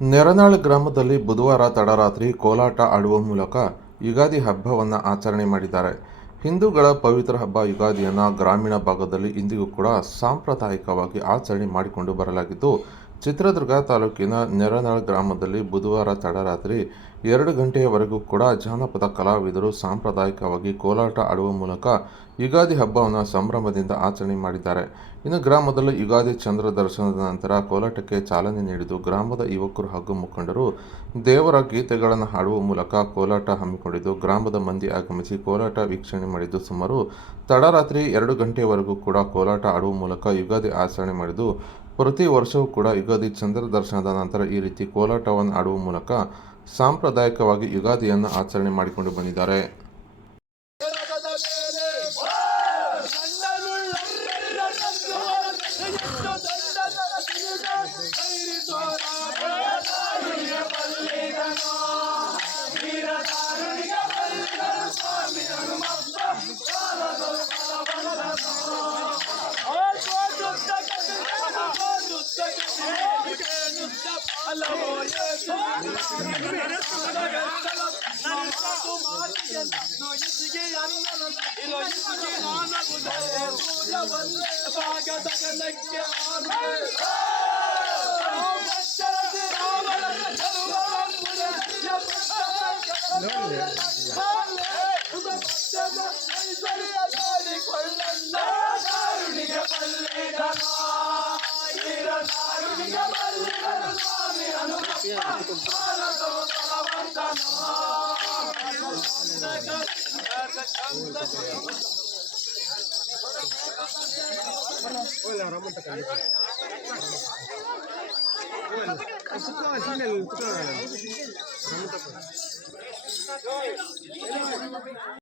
ನೆರನಾಳ್ ಗ್ರಾಮದಲ್ಲಿ ಬುಧವಾರ ತಡರಾತ್ರಿ ಕೋಲಾಟ ಆಡುವ ಮೂಲಕ ಯುಗಾದಿ ಹಬ್ಬವನ್ನು ಆಚರಣೆ ಮಾಡಿದ್ದಾರೆ. ಹಿಂದೂಗಳ ಪವಿತ್ರ ಹಬ್ಬ ಯುಗಾದಿಯನ್ನು ಗ್ರಾಮೀಣ ಭಾಗದಲ್ಲಿ ಇಂದಿಗೂ ಕೂಡ ಸಾಂಪ್ರದಾಯಿಕವಾಗಿ ಆಚರಣೆ ಮಾಡಿಕೊಂಡು ಬರಲಾಗಿದ್ದು, ಚಿತ್ರದುರ್ಗ ತಾಲೂಕಿನ ನೆರನಾಳ್ ಗ್ರಾಮದಲ್ಲಿ ಬುಧವಾರ ತಡರಾತ್ರಿ 2 ಗಂಟೆಯವರೆಗೂ ಕೂಡ ಜಾನಪದ ಕಲಾವಿದರು ಸಾಂಪ್ರದಾಯಿಕವಾಗಿ ಕೋಲಾಟ ಆಡುವ ಮೂಲಕ ಯುಗಾದಿ ಹಬ್ಬವನ್ನು ಸಂಭ್ರಮದಿಂದ ಆಚರಣೆ ಮಾಡಿದ್ದಾರೆ. ಇನ್ನು ಗ್ರಾಮದಲ್ಲಿ ಯುಗಾದಿ ಚಂದ್ರ ದರ್ಶನದ ನಂತರ ಕೋಲಾಟಕ್ಕೆ ಚಾಲನೆ ನೀಡಿದ್ದು, ಗ್ರಾಮದ ಯುವಕರು ಹಾಗೂ ಮುಖಂಡರು ದೇವರ ಗೀತೆಗಳನ್ನು ಹಾಡುವ ಮೂಲಕ ಕೋಲಾಟ ಹಮ್ಮಿಕೊಂಡಿದ್ದು, ಗ್ರಾಮದ ಮಂದಿ ಆಗಮಿಸಿ ಕೋಲಾಟ ವೀಕ್ಷಣೆ ಮಾಡಿದ್ದು, ಸುಮಾರು ತಡರಾತ್ರಿ 2 ಗಂಟೆಯವರೆಗೂ ಕೂಡ ಕೋಲಾಟ ಆಡುವ ಮೂಲಕ ಯುಗಾದಿ ಆಚರಣೆ ಮಾಡಿದ್ದು, ಪ್ರತಿ ವರ್ಷವೂ ಕೂಡ ಯುಗಾದಿ ಚಂದ್ರ ದರ್ಶನದ ನಂತರ ಈ ರೀತಿ ಕೋಲಾಟವನ್ನು ಆಡುವ ಮೂಲಕ ಸಾಂಪ್ರದಾಯಿಕವಾಗಿ ಯುಗಾದಿಯನ್ನು ಆಚರಣೆ ಮಾಡಿಕೊಂಡು ಬಂದಿದ್ದಾರೆ.